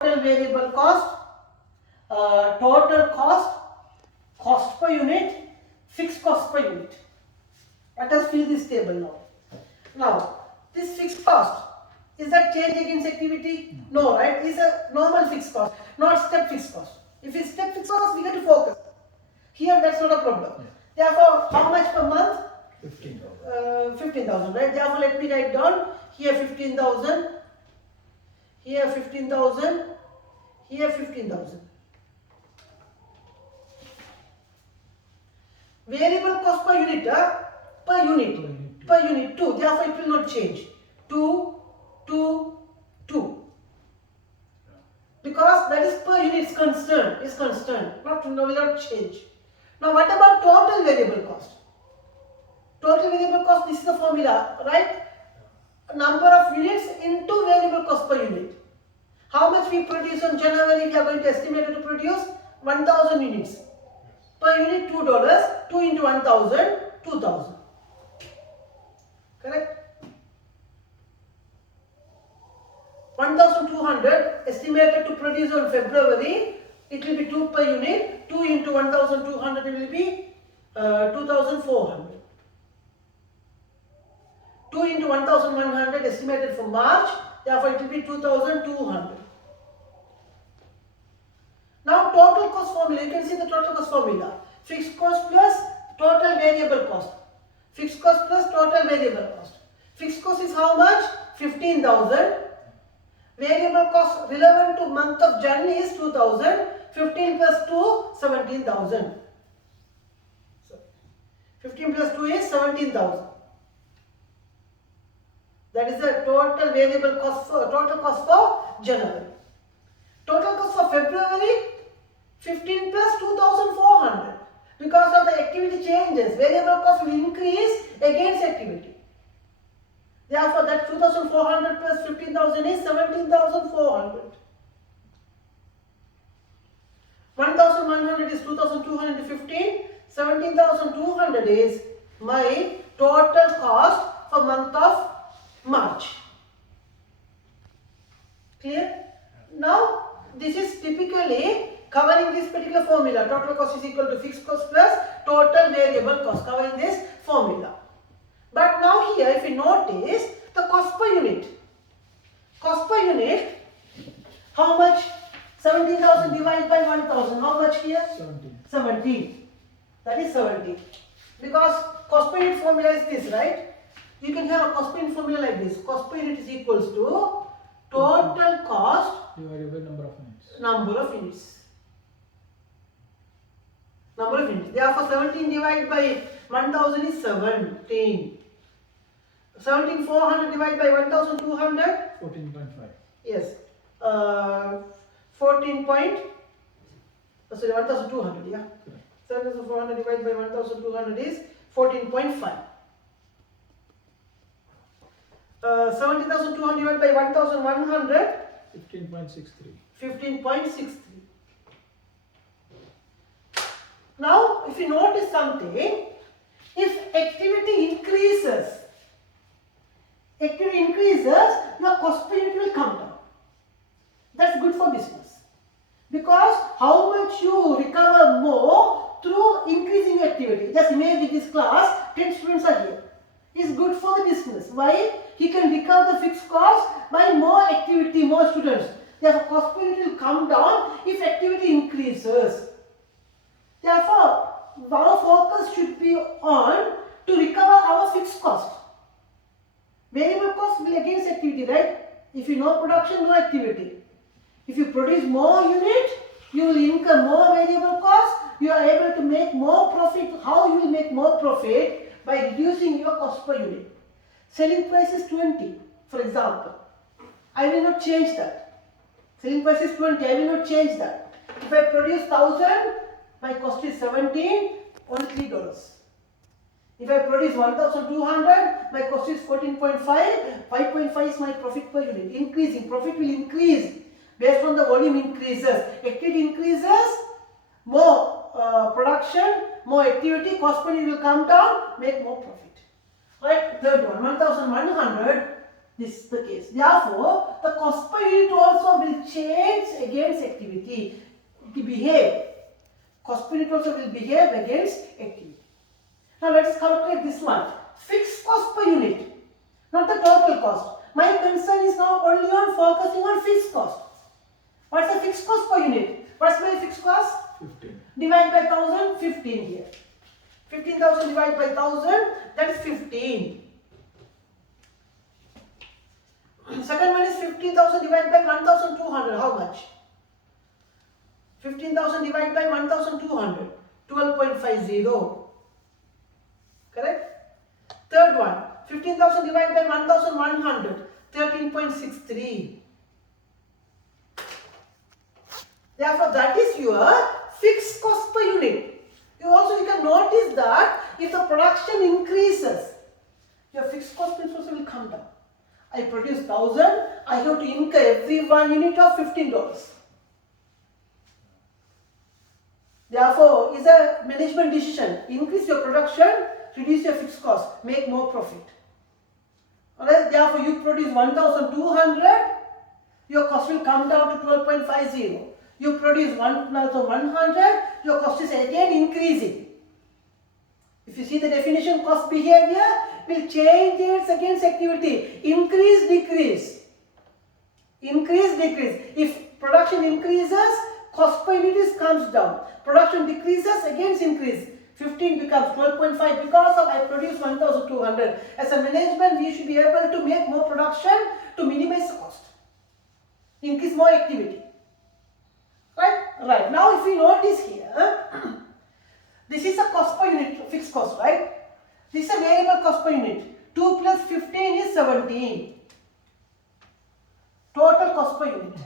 total variable cost, total cost, cost per unit, fixed cost per unit. Let us fill this table now. Now, this fixed cost, is that change against activity? No, right? It's a normal fixed cost, not step fixed cost. If it's step fixed cost, we have to focus. Here, that's not a problem. Therefore, how much per month? 15,000. 15,000, right? Therefore, let me write down here 15,000, here 15,000, here 15,000. Variable cost per unit, per unit 2. Therefore, it will not change. 2, 2, 2. Because that is per unit is constant, will not change. Now, what about total variable cost? Total variable cost, this is the formula, right? Number of units into variable cost per unit. How much we produce on January, we are going to estimate to produce 1,000 units. Per unit $2, 2 into 1,000, 2,000. Correct? 1,200 estimated to produce on February, it will be 2 per unit, 2 into 1,200 will be 2,400. 2 into 1,100 estimated for March, therefore it will be 2,200. Now total cost formula, you can see the total cost formula. Fixed cost plus total variable cost. Fixed cost plus total variable cost. Fixed cost is how much? 15,000. Variable cost relevant to month of January is 2,000. 15 plus 2, 17,000. 15 plus 2 is 17,000. That is the total variable cost for January. Total cost for February, 15 plus 2,400. Because of the activity changes, variable cost will increase against activity. Therefore, that 2,400 plus 15,000 is 17,400. 1,100 is 2,215. 17,200 is my total cost for month of March. Clear? Now, this is typically covering this particular formula. Total cost is equal to fixed cost plus total variable cost, covering this formula. But now here, if you notice, the cost per unit. Cost per unit, how much? 17,000 divided by 1,000. How much here? 17. That is 70. Because cost per unit formula is this, right? You can have a cost per unit formula like this. Cost per unit is equals to total cost divided by number of units. Number of units. Number of units. Therefore, 17 divided by 1,000 is 17. 17,400 divided by 1,200? 14.5. Yes. 1,200, yeah. 7,400 divided by 1,200 is 14.5. 70,200 divided by 1,100? 15.63. 15.63. Now, if you notice something, if activity increases, your cost per unit will come down. That's good for business. Because how much you recover more through increasing activity. Just imagine this class, 10 students are here. It's good for the business. Why? He can recover the fixed cost by more activity, more students. Therefore, cost per unit will come down if activity increases. Therefore, our focus should be on to recover our fixed cost. Variable cost will against activity, right? If you know production, no activity. If you produce more unit, you will incur more variable cost. You are able to make more profit. How you will make more profit? By reducing your cost per unit. Selling price is 20, for example. I will not change that. Selling price is 20, I will not change that. If I produce 1,000, my cost is 17, only $3. If I produce 1,200, my cost is 14.5, 5.5 is my profit per unit. Increasing, profit will increase based on the volume increases. Activity increases, more production, more activity, cost per unit will come down, make more profit. Right, third one, 1,100 This is the case. Therefore, the cost per unit also will change against activity. Behave. Cost per unit also will behave against activity. Now let us calculate this one. Fixed cost per unit, not the total cost. My concern is now only on focusing on fixed cost. What's the fixed cost per unit? What's my fixed cost? 15. Divide by 1000, 15 here. 15,000 divided by 1000, that is 15. The second one is 15,000 divided by 1,200. How much? 15,000 divided by 1,200. 12.50. Correct? Third one. 15,000 divided by 1,100. 13.63. Therefore, that is your fixed cost per unit. You can notice that if the production increases, your fixed cost also will come down. I produce 1,000, I have to incur every 1 unit of $15. Therefore, is a management decision. Increase your production, reduce your fixed cost, make more profit. Alright, therefore you produce 1,200, your cost will come down to 12.50. You produce 1,100, your cost is again increasing. If you see the definition, cost behavior will change its against activity. Increase, decrease. Increase, decrease. If production increases, cost per unit comes down. Production decreases, against increase. 15 becomes 12.5 because of I produce 1,200. As a management, we should be able to make more production to minimize the cost. Increase more activity. Right? Right. Now if we notice here, this is a cost per unit, fixed cost, right? This is a variable cost per unit. 2 plus 15 is 17. Total cost per unit.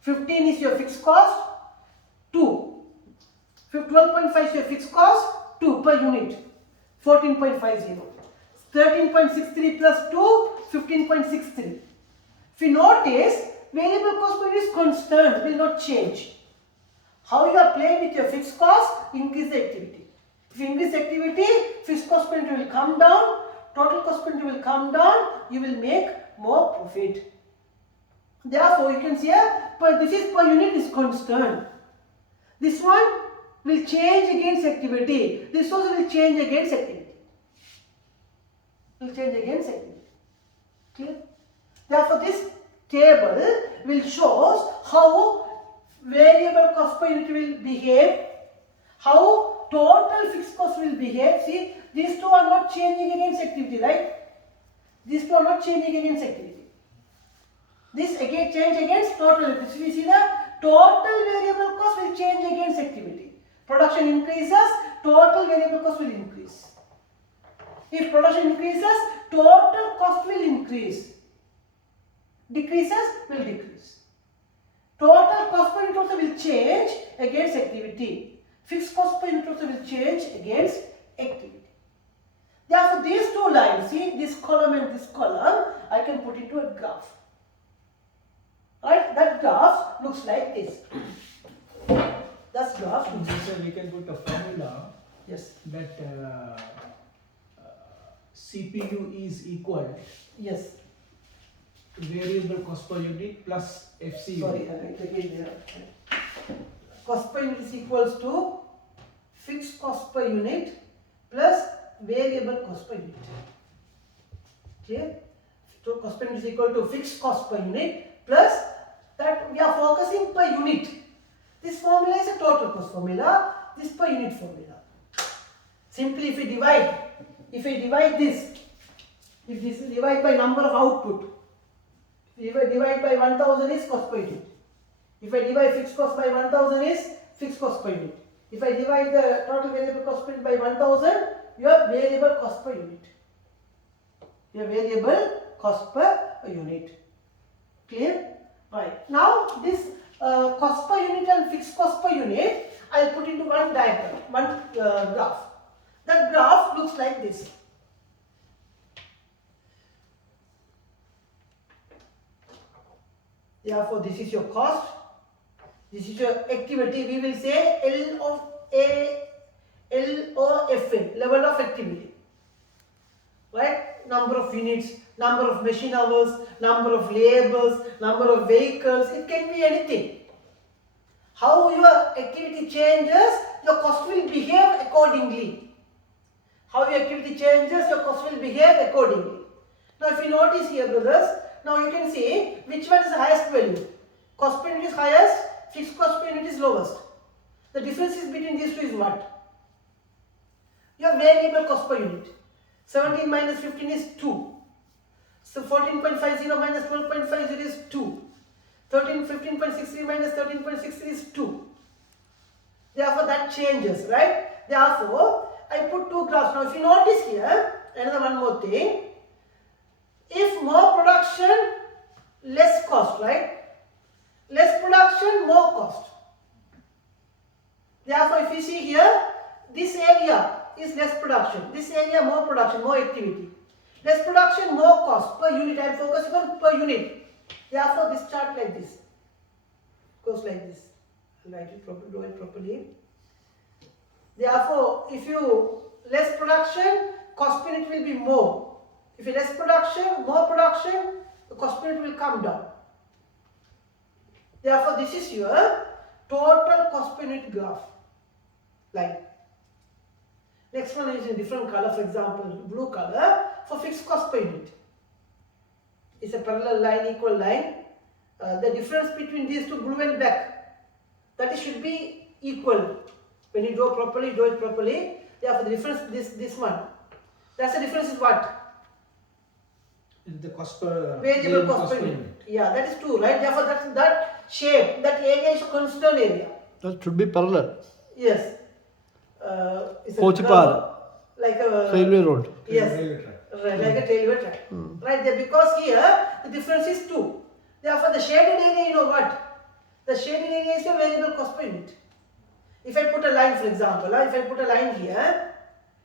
15 is your fixed cost, 2. 12.5 is your fixed cost, 2 per unit, 14.50. 13.63 plus 2, 15.63. If you notice, variable cost per unit is constant, will not change. How you are playing with your fixed cost? Increase the activity. If you increase activity, fixed cost per unit will come down, total cost per unit will come down, you will make more profit. Therefore, you can see here, this is per unit is constant. This one will change against activity. This also will change against activity. Will change against activity. Clear? Therefore, this table will show how variable cost per unit will behave, how total fixed cost will behave. See, these two are not changing against activity, right? These two are not changing against activity. This again change against total. This we see the total variable cost will change against activity. Production increases, total variable cost will increase. If production increases, total cost will increase. Decreases, will decrease. Total cost per unit also will change against activity. Fixed cost per unit also will change against activity. Therefore, these two lines, see this column and this column, I can put into a graph. Right? That graph looks like this. That's graph. So we can put a formula. Yes. That CPU is equal. Yes. To variable cost per unit plus FCU. Sorry, I write again there. Cost per unit is equals to fixed cost per unit plus variable cost per unit. Clear? So cost per unit is equal to fixed cost per unit plus that we are focusing per unit. This formula is a total cost formula. This per unit formula. Simply if we divide this, if this is divide by number of output. If I divide by 1000 is cost per unit. If I divide fixed cost by 1000 is fixed cost per unit. If I divide the total variable cost per unit by 1000, your variable cost per unit. Your variable cost per unit. Clear? Right. Now this cost per unit and fixed cost per unit, I will put into one diagram, one graph. That graph looks like this. Therefore, this is your cost, this is your activity. We will say LOFN, level of activity. Right? Number of units, number of machine hours, number of laborers, number of vehicles, it can be anything. How your activity changes, your cost will behave accordingly. How your activity changes, your cost will behave accordingly. Now if you notice here brothers, now you can see which one is the highest value. Cost per unit is highest, fixed cost per unit is lowest. The difference is between these two is what? Your variable cost per unit. 17 minus 15 is 2. So 14.50 minus 12.50 is 2. 15.63 minus 13.63 is 2. Therefore that changes, right? Therefore I put two graphs. Now if you notice here, another one more thing. If more production, less cost, right? Less production, more cost. Therefore if you see here, this area is less production. This area more production, more activity. Less production, more cost per unit. I am focusing on per unit. Therefore this chart like this. Goes like this. I'll write it properly, draw it properly. Therefore if you less production, cost per unit will be more. If you less production, more production, the cost per unit will come down. Therefore this is your total cost per unit graph line. Next one is in different color, for example blue color for fixed cost per unit. It's a parallel line, equal line. The difference between these two blue and black, that should be equal. When you draw properly, draw it properly. Therefore the difference, this one, that's the difference is what? The cost per Variable cost per unit. Yeah, that is 2, right? Therefore that shape, that area is a constant area. That should be parallel. Yes. It's a Kochipar. like a Railway road. Yes. Railway track. Right, like a railway track. Right there, because here the difference is 2. Therefore the shaded area, you know what? The shaded area is your variable cost per unit. If I put a line, for example, if I put a line here,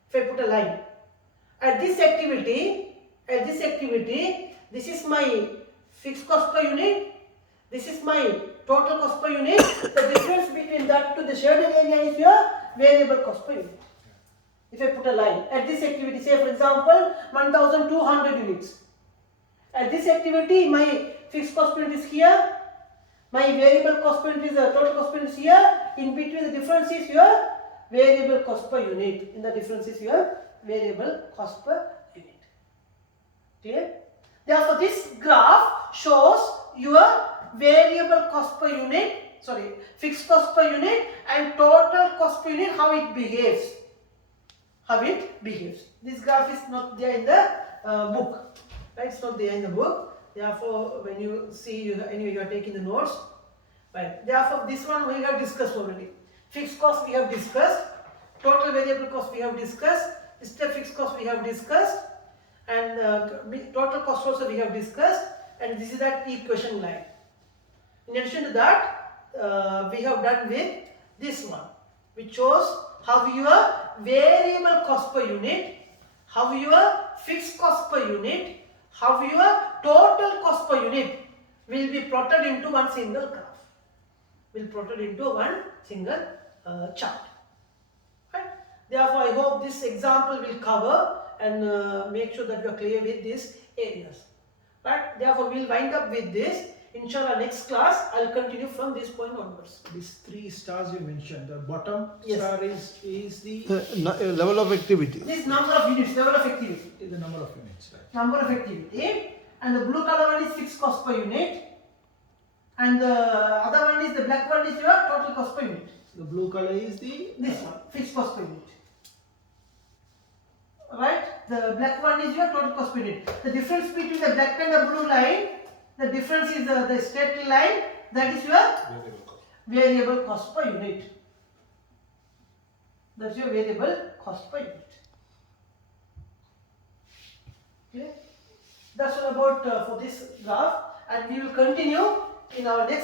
if I put a line at this activity, this is my fixed cost per unit, this is my total cost per unit. The difference between that to the shaded area is your variable cost per unit. If I put a line at this activity, say for example 1200 units. At this activity, my fixed cost per unit is here, my variable cost per unit is total cost per unit is here. In between the difference is your variable cost per unit. In the difference is your variable cost per unit. Clear? Therefore, this graph shows your variable cost per unit, fixed cost per unit and total cost per unit, how it behaves. This graph is not there in the book, right? It's not there in the book. Therefore, when you see, anyway, you are taking the notes, right? Therefore, this one we have discussed already. Fixed cost we have discussed, total variable cost we have discussed, step fixed cost we have discussed, and total cost also we have discussed, and this is that equation line. In addition to that, we have done with this one, which shows how your variable cost per unit, how your fixed cost per unit, how your total cost per unit will be plotted into one single graph, chart. Right? Therefore, I hope this example will cover and make sure that you are clear with these areas. Right? Therefore, we will wind up with this. Inshallah, next class I will continue from this point onwards. These 3 stars you mentioned, the bottom Yes. star is the Level of activity. This number of units, level of activity. is the number of units, right? Number of activity, and the blue color one is fixed cost per unit, and the other one is the black one is your total cost per unit. The blue color is the This one, fixed cost per unit. Right? The black one is your total cost per unit. The difference between the black and the blue line, the difference is the straight line, that is your variable cost per unit. That's your variable cost per unit. Okay? That's all about for this graph, and we will continue in our next